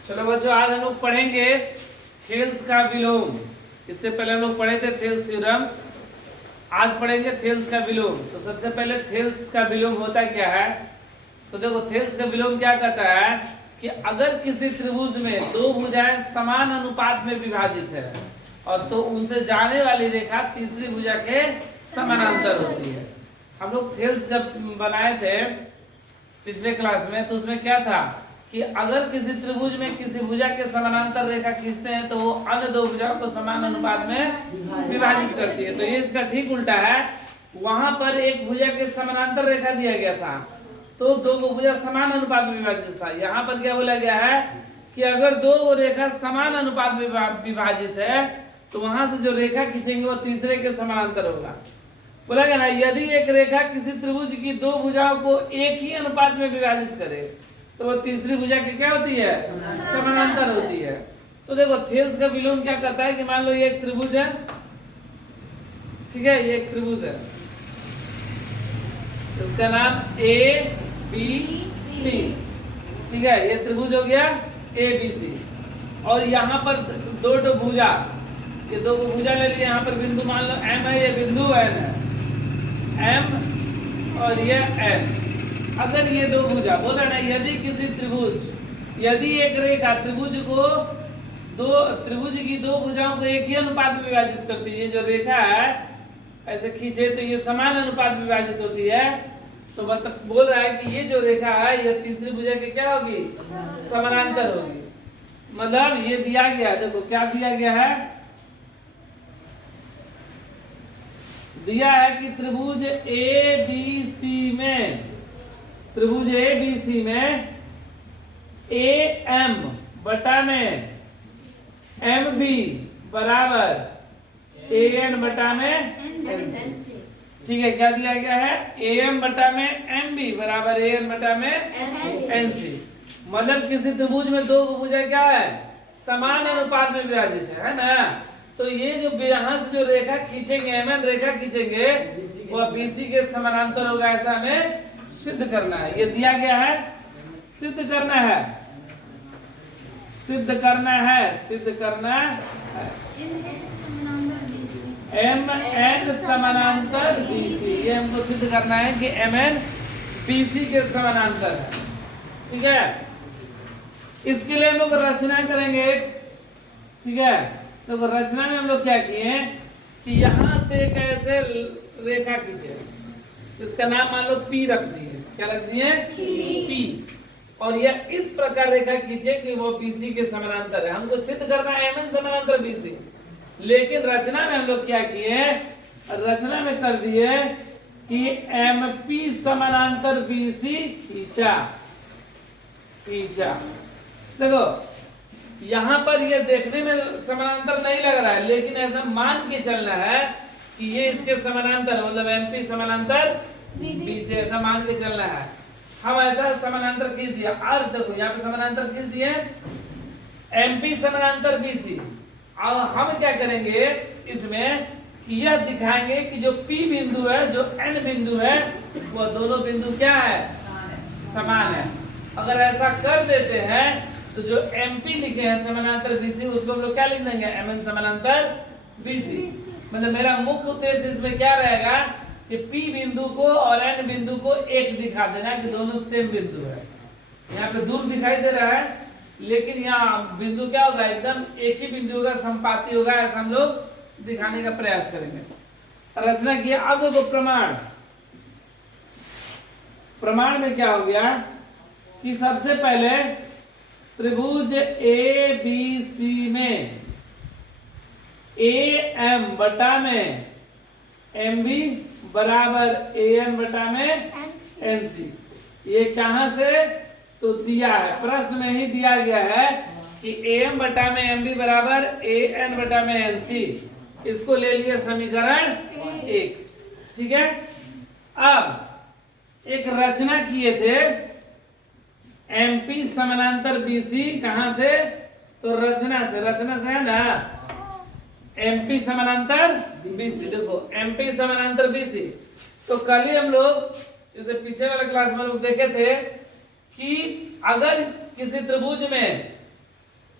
चलो बच्चों, आज हम लोग पढ़ेंगे थेल्स का विलोम। इससे पहले हम लोग पढ़े थे थेल्स थ्योरम। आज पढ़ेंगे थेल्स का विलोम। तो सबसे पहले थेल्स का विलोम होता क्या है? तो देखो, थेल्स का विलोम क्या कहता है कि अगर किसी त्रिभुज में दो भुजाएं समान अनुपात में विभाजित है और तो उनसे जाने वाली रेखा तीसरी भुजा के समानांतर होती है। हम लोग थेल्स जब बनाए थे पिछले क्लास में, तो उसमें क्या था कि अगर किसी त्रिभुज में किसी भुजा के समानांतर रेखा खींचते हैं तो वो अन्य दो भुजाओं को समान अनुपात में विभाजित करती है। तो ये इसका ठीक उल्टा है। वहां पर एक भुजा के समानांतर रेखा दिया गया था तो दो भुजा समान अनुपात में विभाजित था। यहाँ पर क्या बोला गया है कि अगर दो रेखा समान अनुपात में विभाजित है तो वहां से जो रेखा खींचेंगे वो तीसरे के समानांतर होगा। बोला गया ना, यदि एक रेखा किसी त्रिभुज की दो भुजाओं को एक ही अनुपात में विभाजित करे तो वो तीसरी भुजा की क्या होती है? समानांतर होती है। तो देखो, थेल्स का विलोम क्या करता है कि मान लो ये एक त्रिभुज है, ठीक है, ये एक त्रिभुज है, इसका नाम ए बी सी, ठीक है, ये त्रिभुज हो गया ए बी सी। और यहाँ पर दो भुजा, ये दो भुजा ले लिए। यहाँ पर बिंदु मान लो एम है, ये बिंदु एन है, एम और ये एन। अगर ये दो भुजा, बोला ना, यदि किसी त्रिभुज, यदि एक रेखा त्रिभुज की दो भुजाओं को एक ही अनुपात में विभाजित करती है, जो रेखा है ऐसे खींचे तो ये समान अनुपात में विभाजित होती है, तो मतलब बोल रहा है कि ये जो रेखा है ये तीसरी भुजा की क्या होगी? समानांतर होगी। मतलब ये दिया गया, देखो क्या दिया गया है, दिया है कि त्रिभुज ए बी सी में, त्रिभुज ए बी सी में ए एम बटा में एम बी बराबर ए एन बटा में एन सी। ठीक है, क्या दिया गया है? ए एम बटा में एम बी बराबर ए एन बटा में एन सी। मतलब किसी त्रिभुज में दो भुजा क्या है? समान अनुपात में विभाजित है ना। तो ये जो यहाँ से जो रेखा खींचेंगे, एम एन रेखा खींचेंगे, वह बीसी के समानांतर होगा, ऐसा हमें सिद्ध करना है। ये दिया गया है, सिद्ध करना है, सिद्ध करना है, सिद्ध करना है। एम एन समानांतर बीसी, ये हमको सिद्ध करना है कि एम एन बीसी के समानांतर है। ठीक है, इसके लिए हम लोग रचना करेंगे, ठीक है। तो रचना में हम लोग क्या किए कि यहां से एक ऐसे रेखा खींचे, इसका नाम मान लो पी रख दिए। क्या रख दिए? पी। और यह इस प्रकार रेखा खींचे कि वो बीसी के समानांतर है। हमको सिद्ध करना है एमएन समानांतर बीसी। लेकिन रचना में हम लोग क्या किए, रचना में कर दिए कि एम पी समानांतर बीसी खींचा, खींचा। देखो यहां पर ये देखने में समानांतर नहीं लग रहा है, लेकिन ऐसा मान के चलना है कि ये इसके समानांतर, मतलब एमपी समानांतर बीसी, ऐसा मान के चलना है। हम ऐसा समानांतर खींच दिया। और देखो यहाँ पे समानांतर खींच दिए एमपी समानांतर बीसी। और हम क्या करेंगे इसमें कि यह दिखाएंगे कि जो पी बिंदु है, जो एन बिंदु है, वो दोनों बिंदु क्या है? समान है। अगर ऐसा कर देते हैं तो जो एमपी लिखे हैं समानांतर बीसी, उसको हम लोग क्या लिख देंगे? एमएन समानांतर बीसी। मतलब मेरा मुख्य उद्देश्य इसमें क्या रहेगा कि पी बिंदु को और एन बिंदु को एक दिखा देना कि दोनों सेम बिंदु है। यहाँ पे दूर दिखाई दे रहा है, लेकिन यहाँ बिंदु क्या होगा? एकदम एक ही बिंदु होगा, संपाती होगा। ऐसा हम लोग दिखाने का प्रयास करेंगे। रचना किया। अब देखो प्रमाण, प्रमाण में क्या हो गया कि सबसे पहले त्रिभुज ए बी सी में ए एम बटा में एम बी बराबर ए एन बटा में एन सी। ये कहां से? तो दिया है, प्रश्न में ही दिया गया है कि ए एम बटा में एम बी बराबर ए एन बटा में एन सी। इसको ले लिए समीकरण 1। ठीक है, अब एक रचना किए थे एमपी समानांतर बीसी। कहां से? तो रचना से, रचना से है ना, एमपी समानांतर बीसी। देखो एमपी समानांतर बीसी, तो कल ही हम लोग जैसे पीछे वाले क्लास में लोग देखे थे कि अगर किसी त्रिभुज में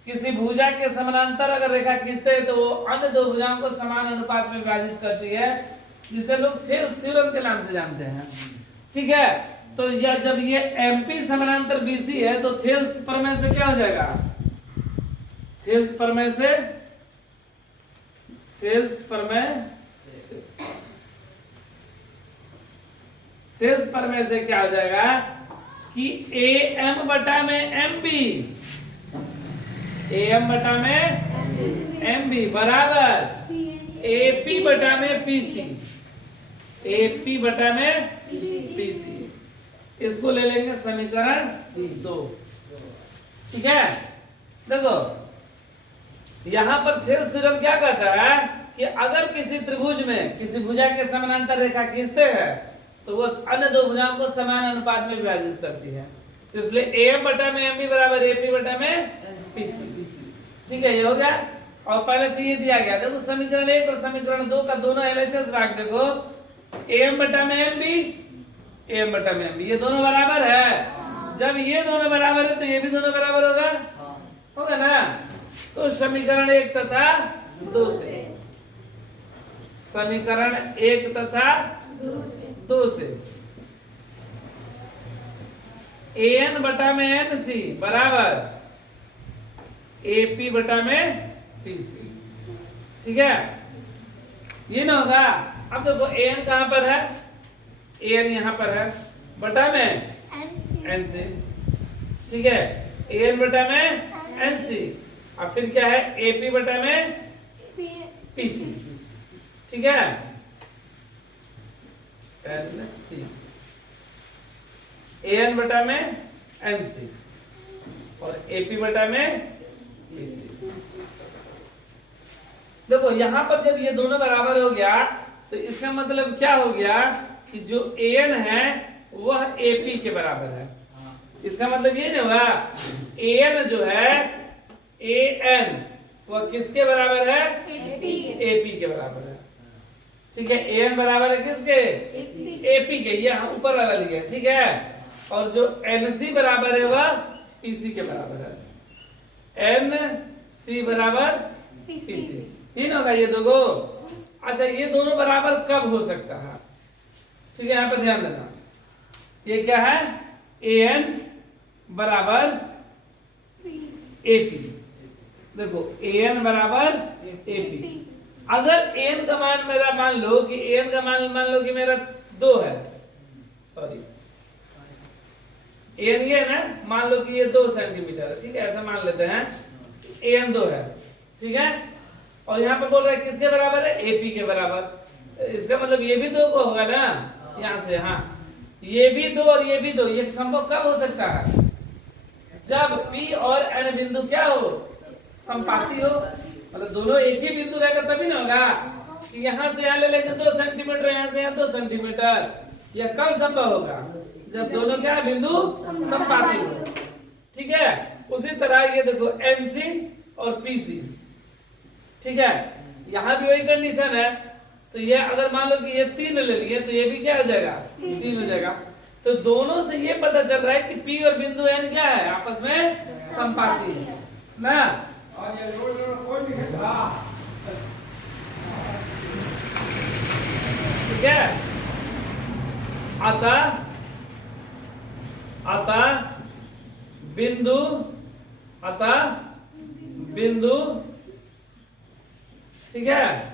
किसी भुजा के समानांतर अगर रेखा खींचते हैं तो वो अन्य दो भुजाओं को समान अनुपात में विभाजित करती है, जिसे लोग थेल्स थ्योरम के नाम से जानते हैं। ठीक है, तो यह जब ये एमपी समानांतर बीसी है तो थेल्स प्रमेय से क्या हो जाएगा? थेल्स प्रमेय से थेल्स प्रमेय से क्या हो जाएगा कि AM बटा में MB, AM बटा में MB बराबर AP बटा में PC, AP बटा में PC। इसको ले लेंगे समीकरण 2। ठीक है, देखो यहां पर थेल्स थ्योरम क्या कहता है कि अगर किसी त्रिभुज में किसी भुजा के समानांतर रेखा खींचते हैं तो वो अन्य दो भुजाओं को समान अनुपात में विभाजित करती है, तो इसलिए AM बटा में MB बराबर AP बटा में PC। ठीक है, ये हो गया। और पहले से ये दिया गया, देखो समीकरण 1 और समीकरण 2 का दोनों LHS भाग देखो, AM बटा में MB, AM बटा में MB, ये दोनों बराबर है। जब ये दोनों बराबर है तो ये भी दोनों बराबर होगा ना। तो समीकरण 1 तथा 2 से, समीकरण 1 तथा 2 से AN बटा में NC बराबर AP बटा में PC। ठीक है, ये ना होगा। अब देखो AN कहां पर है? AN यहां पर है, बटा में NC। ठीक है, AN बटा में NC, और फिर क्या है? AP बटा में PC। ठीक है, NC, AN बटा में NC और AP बटा में PC। देखो यहां पर जब ये दोनों बराबर हो गया तो इसका मतलब क्या हो गया कि जो AN है वह AP के बराबर है। इसका मतलब ये नहीं हुआ AN जो है AN वह किसके बराबर है? AP के बराबर है। ठीक है, AN बराबर है किसके? AP के, ये ऊपर वाला लिया। ठीक है, और जो NC बराबर है वह PC के बराबर है। NC बराबर PC, तीन होगा ये दो। अच्छा, ये दोनों बराबर कब हो सकता है? ठीक है, यहाँ पर ध्यान देना, ये क्या है? AN बराबर AP। देखो AN बराबर AP, अगर AN का मान मेरा मान लो कि AN का मान लो कि मेरा 2 है, सॉरी AN ये है ना, मान लो कि ये 2 सेंटीमीटर है। ठीक है, ऐसा मान लेते हैं AN 2 है। ठीक है, और यहाँ पर बोल रहा है किसके बराबर है? AP के बराबर। इसका मतलब ये भी 2 को होगा ना, यहाँ से। हाँ, ये भी 2 और ये भी 2, ये संभव कब हो सकता है? जब P और N बिंदु क्या हो? संपाती हो, मतलब दोनों एक ही बिंदु रहेगा तभी ना होगा कि यहाँ से यहाँ ले लेंगे 2 सेंटीमीटर, यहाँ से यहाँ 2 सेंटीमीटर। यह कब संभव होगा? जब दोनों क्या बिंदु संपाती हो। ठीक है, उसी तरह ये देखो NC और PC। ठीक है, यहाँ भी वही कंडीशन है। तो ये अगर मान लो कि ये 3 ले लिए तो ये भी क्या हो जाएगा? 3 हो जाएगा। तो दोनों से ये पता चल रहा है कि P और बिंदु N क्या है? आपस में संपाती है ना। ठीक है, अतः बिंदु, ठीक है,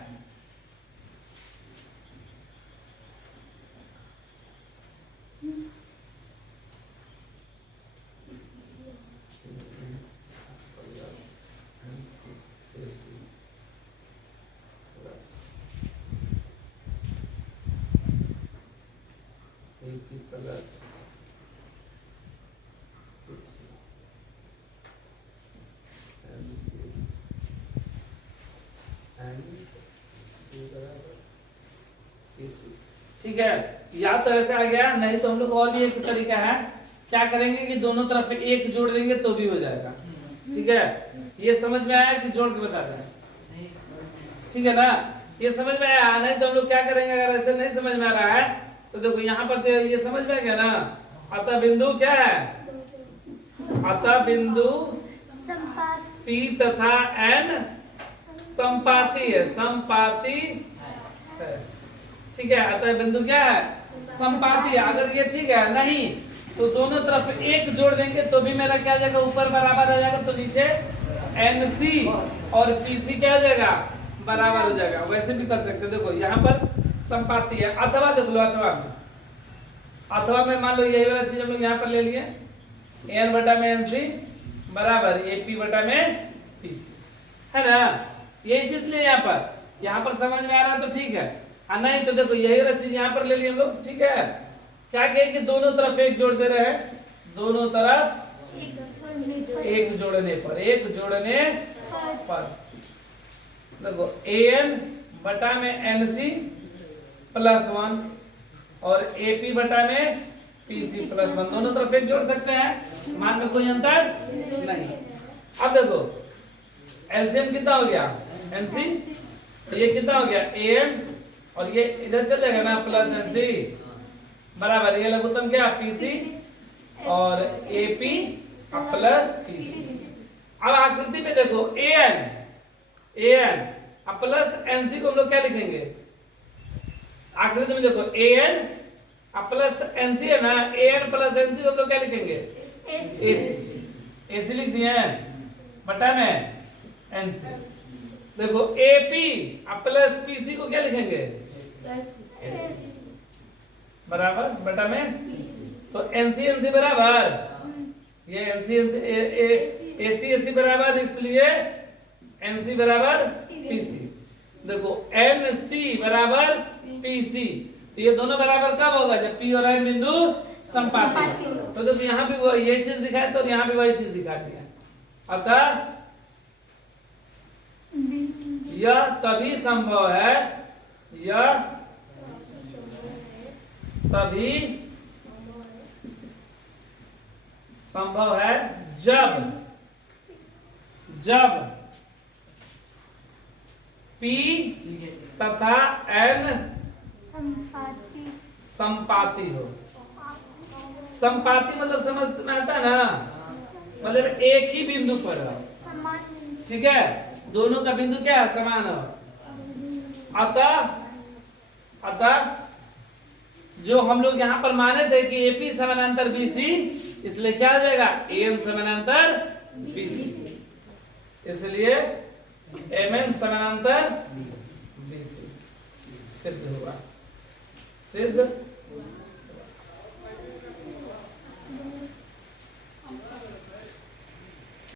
ठीक है, या तो ऐसे आ गया, नहीं तो हम लोग और भी एक तरीका है, क्या करेंगे कि दोनों तरफ एक जोड़ देंगे तो भी हो जाएगा। ठीक है, ये समझ में आया कि जोड़ के बता दें? ठीक है ना, ये समझ में आया? नहीं तो हम लोग क्या करेंगे, अगर ऐसे नहीं समझ में आ रहा है तो देखो यहाँ पर तो ये समझ में आ गया ना। अतः बिंदु क्या है? अतः बिंदु P तथा N संपाती है, संपाती है। ठीक है, अतः बिंदु क्या है? संपाती है। अगर ये ठीक है नहीं तो दोनों तरफ एक जोड़ देंगे तो भी मेरा क्या हो जाएगा? ऊपर बराबर हो जाएगा, तो नीचे NC और PC क्या हो जाएगा? बराबर हो जाएगा। वैसे भी कर सकते, देखो यहाँ पर संपाती है। अथवा देख लो, अथवा में मान लो यही वाला चीज हम लोग यहाँ पर ले लिए, N बटा में NC बराबर AP बटा में PC, है ना? यही चीज ले यहाँ पर समझ में आ रहा है तो ठीक है, और नहीं तो देखो यही वाला चीज यहाँ पर ले लिए हम लोग। ठीक है, क्या कहे कि दोनों तरफ एक जोड़ दे रहे हैं, दोनों तरफ एक जोड़ने पर देखो AN बटा में NC प्लस 1 और AP बटा में PC प्लस 1, दोनों तरफ एक जोड़ सकते हैं, मान में कोई अंतर नहीं। अब देखो LCM कितना हो गया? NC, तो ये कितना हो गया? AN और ये इधर चल जाएगा ना, प्लस NC बराबर ये लघुत्तम क्या? PC और AP प्लस PC। अब आकृति में देखो AN प्लस NC को हम लोग क्या लिखेंगे? आकृति में देखो AN प्लस NC है ना, AN प्लस NC को हम लोग क्या लिखेंगे? AC लिख दिए हैं बटा में NC। देखो AP प्लस PC को क्या लिखेंगे? बराबर बटा में, तो NC बराबर ये AC बराबर, इसलिए NC बराबर PC। देखो NC बराबर PC, तो ये दोनों बराबर कब होगा? जब P और N बिंदु संपाती हो। तो देखो यहाँ भी वो ये चीज दिखाई तो यहाँ भी वही चीज दिखा दिया। अतः यह तभी संभव है, यह तभी संभव है जब P तथा N संपाती हो। संपाती मतलब समझ में आता ना, मतलब एक ही बिंदु पर हो। ठीक है, दोनों का बिंदु क्या है? समान हो। अतः जो हम लोग यहाँ पर माने थे कि AP समानांतर BC, इसलिए क्या हो जाएगा? AN समानांतर BC, इसलिए MN समानांतर BC सिद्ध हुआ, सिद्ध।